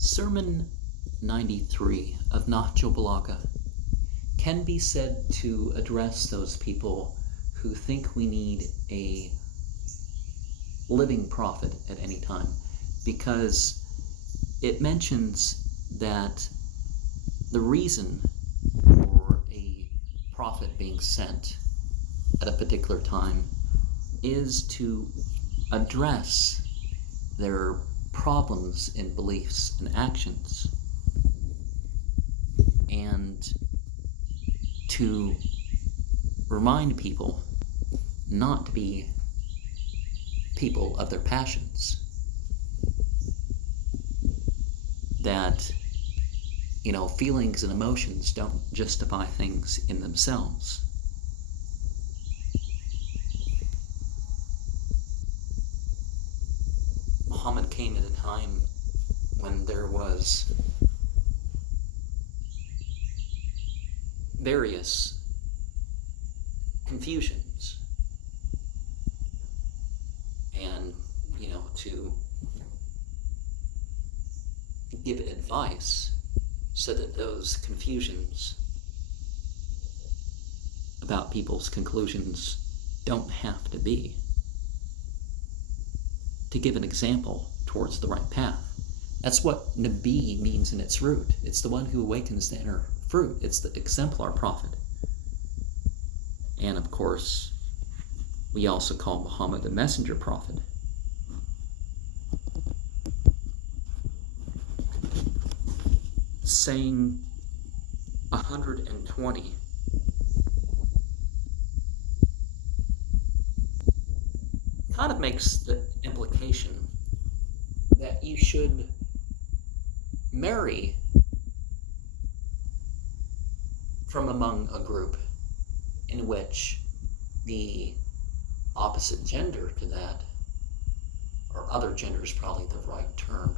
Sermon 93 of Nahjul Balagah can be said to address those people who think we need a living prophet at any time, because it mentions that the reason for a prophet being sent at a particular time is to address their problems in beliefs and actions, and to remind people not to be people of their passions. That, feelings and emotions don't justify things in themselves. Muhammad came at a time when there was various confusions, and to give advice so that those confusions about people's conclusions don't have to be. To give an example towards the right path. That's what Nabi means in its root. It's the one who awakens the inner fruit. It's the exemplar prophet. And of course, we also call Muhammad the messenger prophet. Saying 120 kind of makes the implication that you should marry from among a group in which the opposite gender to that, or other gender is probably the right term,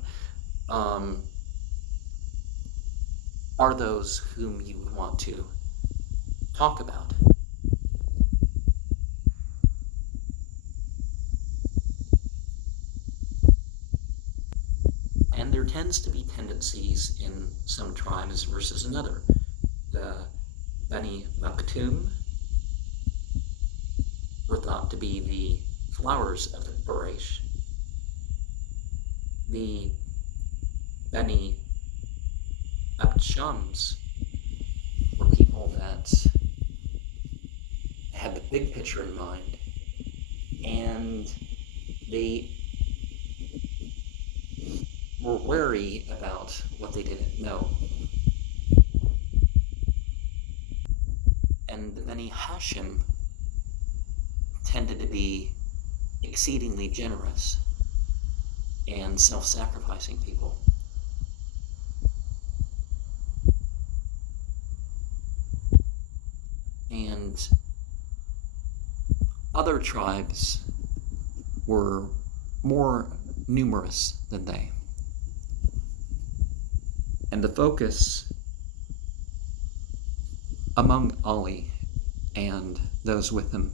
are those whom you would want to talk about. And there tends to be tendencies in some tribes versus another. The Bani Maktoum were thought to be the flowers of the Quraysh. The Bani Shams were people that had the big picture in mind, and they were wary about what they didn't know. And the Bani Hashim tended to be exceedingly generous and self-sacrificing people. And other tribes were more numerous than they. And the focus among Ali and those with him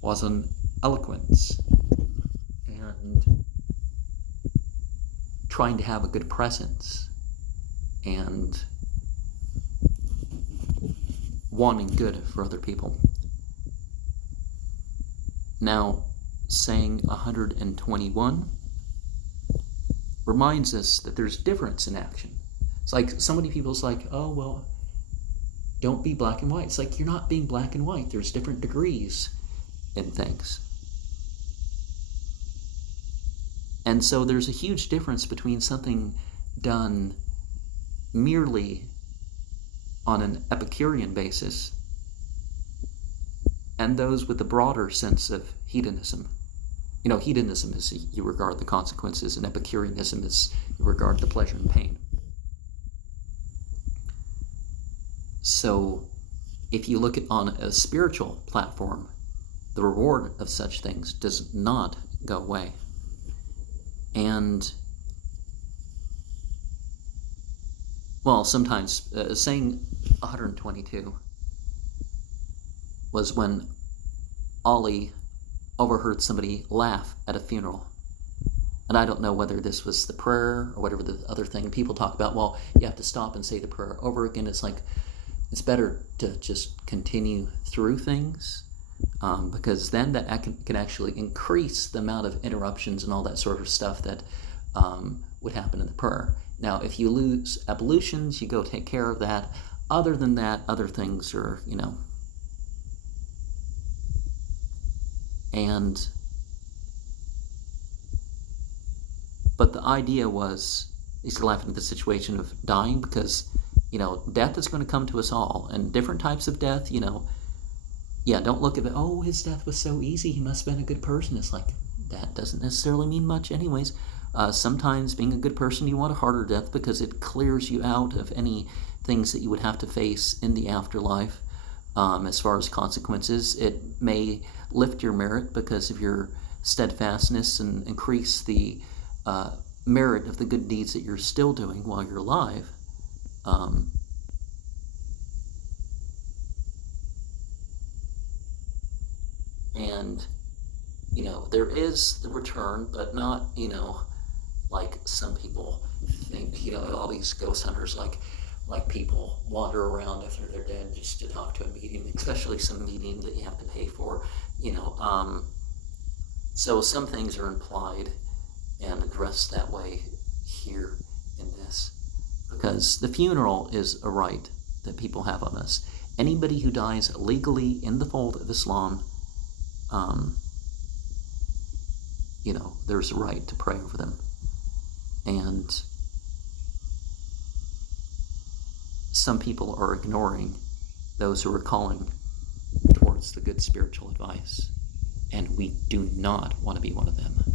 was on eloquence and trying to have a good presence and wanting good for other people. Now, saying 121 reminds us that there's difference in action. It's like so many people's like, oh, well, don't be black and white. It's like you're not being black and white. There's different degrees in things. And so there's a huge difference between something done merely on an Epicurean basis and those with a broader sense of hedonism. Hedonism is you regard the consequences, and Epicureanism is you regard the pleasure and pain. So if you look at on a spiritual platform, the reward of such things does not go away. And sometimes saying 122 was when Ali overheard somebody laugh at a funeral, And I don't know whether this was the prayer or whatever the other thing people talk about. Well, you have to stop and say the prayer over again. It's like, it's better to just continue through things, because then that can actually increase the amount of interruptions and all that sort of stuff that would happen in the prayer. Now, if you lose ablutions, you go take care of that. Other than that, other things are, and but the idea was, he's laughing at the situation of dying, because death is going to come to us all, and different types of death. Don't look at it, oh, his death was so easy, he must have been a good person. It's like, that doesn't necessarily mean much anyways. Sometimes being a good person, you want a harder death because it clears you out of any things that you would have to face in the afterlife. As far as consequences, it may lift your merit because of your steadfastness and increase the merit of the good deeds that you're still doing while you're alive. And there is the return, but not like some people think. All these ghost hunters like people wander around after they're dead just to talk to a medium, especially some medium that you have to pay for. So some things are implied and addressed that way here in this, because the funeral is a right that people have on us. Anybody who dies legally in the fold of Islam, there's a right to pray over them. And some people are ignoring those who are calling towards the good spiritual advice, and we do not want to be one of them.